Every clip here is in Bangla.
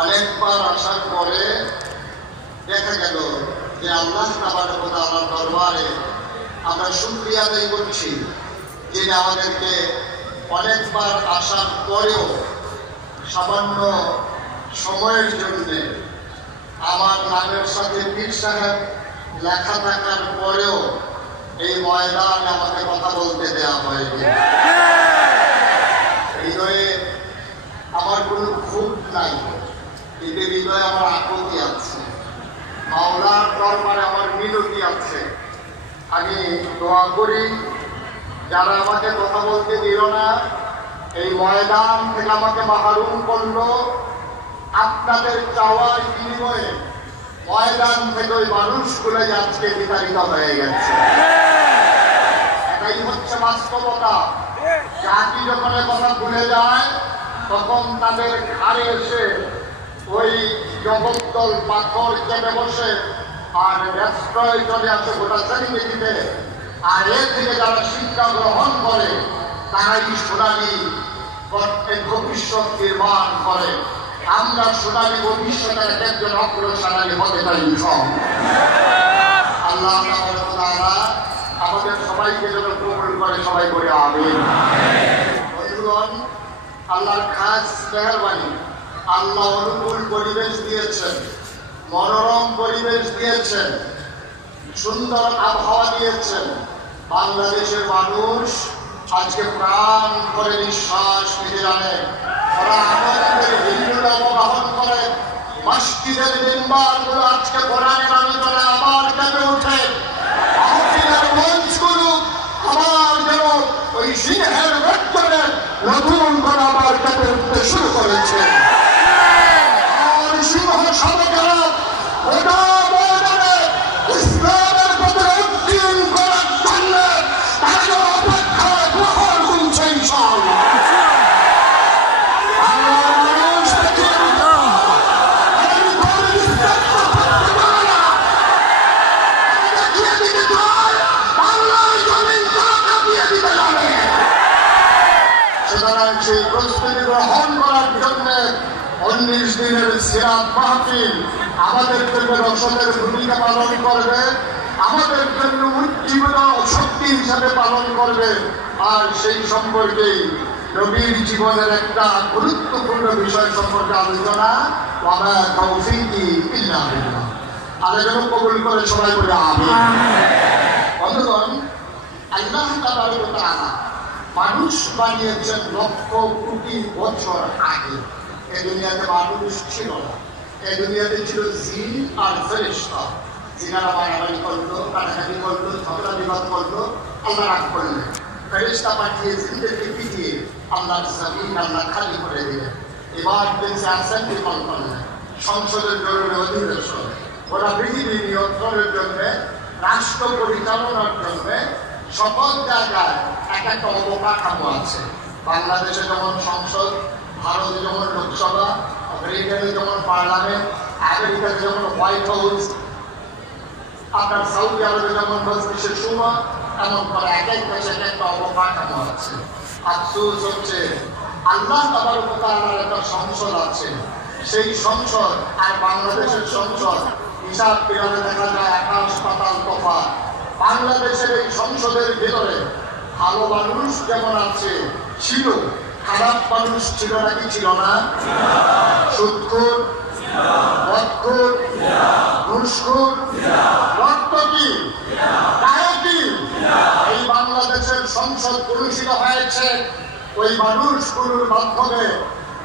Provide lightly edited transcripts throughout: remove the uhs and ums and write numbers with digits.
অনেকবার আসার পরে দেখা গেল যে আল্লাহ তাআলার দরবারে আমরা শুকরিয়া আদায় করছি, যিনি আমাদেরকে অনেকবার আসার পরেও সামান্য সময়ের জন্য আমার নামের সাথে পীর সাহেব লেখা থাকার পরেও এই ময়দানে আমাকে কথা বলতে দেওয়া হয়নি। হৃদয়ে আমার কোনো ক্ষোভ নাই, কিন্তু হৃদয়ে আমার আকুতি আছে, মাওলার দরবারে আমার মিনতি আছে। আমি দোয়া করি যারা আমাকে কথা বলতে দিল না, এই ময়দান থেকে আমাকে মাহরুম করলো, আপনাদের চাওয়ার বিনিময়ে ময়দান থেকে ওই মানুষগুলোই আজকে বিতাড়িত হয়ে গেছে। এটাই হচ্ছে বাস্তবতা। জাতি যখন কথা ভুলে যায় তখন তাদের ঘাড়ে এসে ওই জগদ্দল পাথর চেপে বসে আর ব্যস্তয় চলে আসে গোটা শ্রেণীকে দিতে। আর এর থেকে যারা শিক্ষা গ্রহণ করে তারাই সোনালী ভবিষ্যৎ নির্মাণ করে। আমরা সোনালী ভবিষ্যতের একজন অগ্রসরী হতে পারি। আল্লাহ আমাদের সবাইকে যেন কবুল করে, সবাই করে আমিন। বন্ধুগণ, আল্লাহর খাস মেহেরবানি, আল্লাহ অনুকূল পরিবেশ দিয়েছেন, মনোরম পরিবেশ দিয়েছেন, সুন্দর আবহাওয়া দিয়েছেন। বাংলাদেশের মানুষ আজকে প্রাণ করে নিঃশ্বাস নিতে জানে, ওরা আনন্দের হিন্দুরা অবগাহন করে। মসজিদের মেম্বারগুলো আজকে কোরআনের আলোচনায় আবার কেঁপে ওঠে। মাহফিলের মঞ্চগুলো আবার যেন ওই সিংহের গর্জনে নতুন করে আবার কেঁপে উঠতে শুরু করেছে। আর সিংহ শাবকেরা ওটা ময়দানে ইসলামের পথে উদ্দিন করার জন্য তাদের অপেক্ষায় প্রহর গুনছে ইনশাআল্লাহ। সেই প্রস্তুতি গ্রহণ করার জন্য 19 দিনের সিরাত মাহফিল আমাদের জন্য রসদের ভূমিকা পালন করবে, আমাদের জন্য উজ্জীবন শক্তি হিসাবে পালন করবে। আর সেই সম্পর্কেই নবীর জীবনের একটা গুরুত্বপূর্ণ বিষয় সম্পর্কে আলোচনা। ওয়া তৌফিকি ইল্লা বিল্লাহ। আলোচনা কবুল করে সবাই বলে আমিন। বন্ধুগণ, আল্লাহ তাবারক ওয়া তাআলা মানুষ বানিয়েছেন লক্ষ কোটি বছর আগে। এই দুনিয়াতে মানুষ ছিল না, এই দুনিয়াতে ছিল জিন আর ফেরেশতা। জিনারা বাড়াবাড়ি করলো, কাটাকাটি করলো, ঝগড়া বিবাদ করলো, আল্লাহ রাগ করলেন। ফেরেশতা পাঠিয়ে জিনদেরকে পিটিয়ে আল্লাহর জমিন আল্লাহ খালি করে দিলেন। এবার বেঁচে অ্যাসেম্বলি কল করলেন, সংসদের জরুরি অধিবেশন। ওরা পৃথিবী নিয়ন্ত্রণের জন্য, রাষ্ট্র পরিচালনার জন্য সকল জায়গায় এক একটা অবকাঠামো আছে। বাংলাদেশে যেমন সংসদ, ভারতে যেমন লোকসভা, আমেরিকাতে যেমন পার্লামেন্ট, আমেরিকাতে যেমন হোয়াইট হাউস, আপনার সৌদি আরবে যেমন মজলিসে শুরা, এমন করে এক এক দেশে এক একটা অবকাঠামো আছে। আফসোস হচ্ছে আল্লাহ তাবারক ওয়া তাআলার একটা সংসদ আছে, সেই সংসদ আর বাংলাদেশের সংসদ হিসাব করে দেখা যায় আকাশ পাতাল তফাৎ। বাংলাদেশের এই সংসদের ভিতরে ভালো মানুষ যেমন আছে ছিল, খারাপ মানুষ ছিল নাকি ছিল না? সুদখোর, মদখোর, ঘুষখোর, রক্তকি, ডাকাতি, এই বাংলাদেশের সংসদ কলুষিত হয়েছে ওই মানুষগুলোর মাধ্যমে,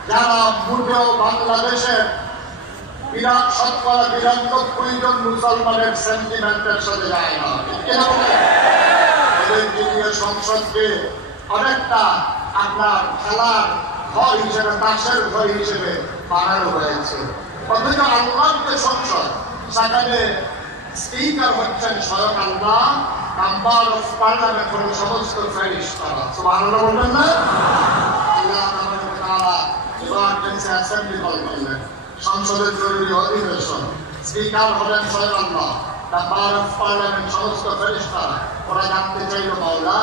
যারা মোটেও বাংলাদেশের বিরাট শতকরা ৯২ জন মুসলমানের সেন্টিমেন্টের সাথে যায় না। এদের সংসদকে অনেকটা আপনার খেলার ঘর হিসেবে, তাসের ঘর হিসেবে বানানো হয়েছে। অথচ আল্লাহর যে সংসদ, সেখানে স্পিকার হচ্ছেন স্বয়ং আল্লাহ, মেম্বার অফ পার্লামেন্ট হল সমস্ত ফেরেশতারা। সুবহানাল্লাহ বলবেন না? আল্লাহ তাআলা ইমার্জেন্সি অ্যাসেম্বলি কল করলেন, সংসদের জরুরি অধিবেশন। স্পিকার হলেন স্বয়ং আল্লাহ, মেম্বার অফ পার্লামেন্ট সমস্ত ফেরেশতারা। ওরা জানতে চাইল, মাওলা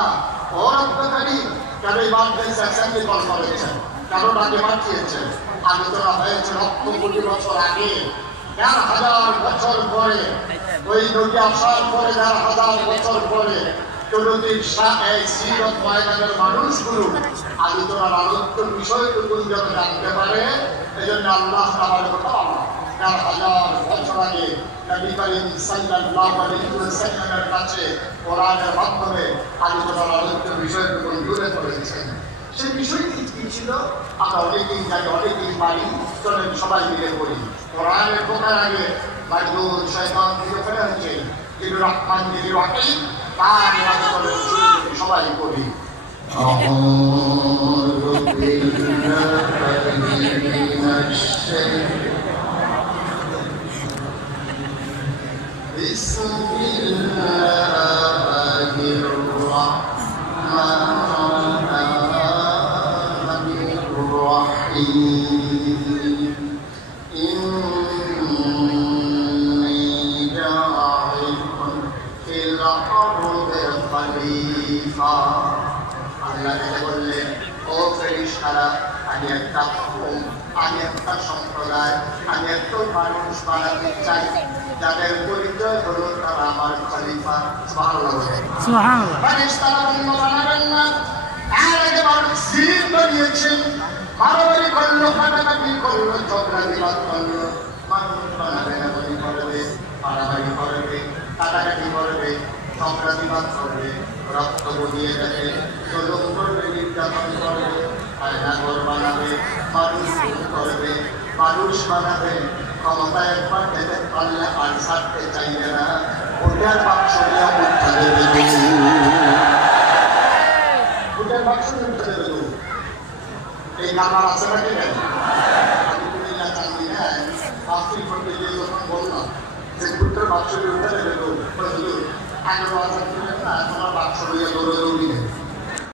ও রব্বুল কারীম, কেন ইমার্জেন্সি অ্যাসেম্বলি কল করেছেন, কেন তাকে পাঠিয়েছেন? আলোচনা হয়েছে লক্ষ কোটি বছর আগে, ১,০০০ বছর পরে, ওই নদী আসার পরে ১,০০০ বছর পরে চলতির সিরত ময়দানের মানুষগুলো আলোচনার আলোচ্য বিষয়টুকু যেন জানতে পারে। এই জন্য আল্লাহ তাআলার কথা ১,০০০ বছর আগে নবী করিম সাল্লাল্লাহু আলাইহি ওয়াসাল্লামের কাছে কোরআনের মাধ্যমে আলোচনার আলোচ্য বিষয়টুকু তুলে ধরেছেন। সেই বিষয়টি কি ছিল আমরা অনেকেই জানি, অনেকেই পারি। চলেন সবাই মিলে পড়ি। কোরআনের ঢোকার আগে বাজুর শয়তান থেকে ফেলে হচ্ছে যিনি রহমান যিনি রহিম, তার নামে সবাই পড়ি। أعوذ بالله من الشيطان بسم الله الرحمن الرحيم إني جاعل في الأرض خليفة আল্লাহ বললেন, ও ফেরেশতারা, আমি একটা কওম, আমি একটা সম্প্রদায়, আমি একটা মানুষ বানাতে চাই যাদের পরিচয় হলো তারা আমার খলিফা। সুবহানাল্লাহ। সুবহানাল্লাহ। ফেরেশতারা বলল, বানাবেন না। এর আগে মানুষ জিন বানিয়েছেন, মারামারি করলো, কাটাকাটি করলো, ঝগড়া বিবাদ করলো। মানুষ বানাবে না, বলি করবে, মারামারি করবে, কাটাকাটি করবে, ঝগড়া বিবাদ করবে, রক্ত বহিয়ে যাবে, জুলুম করবে, নির্যাতন করবে, আয়নাঘর বানাবে, মানুষ করবে, মানুষ বানাবে। ক্ষমতা একবার পেতে পারলে আর ছাড়তে চাইবে না। ওটার বাক্স নিয়ে উঠতে দেবে, ওটার বাক্স নিয়ে উঠতে দেবে। এই নাম্বার আছে নাকি? আমি কুমিল্লা চান্দি হ্যাঁ বাস্তিল করতে গিয়ে যখন বললাম যে পুত্রের বাক্স নিয়ে উঠে দেবে, ১৫,০০০ টাকা না, তোমার বাক্স নিয়ে দৌড়ে দৌড়ি নেবে।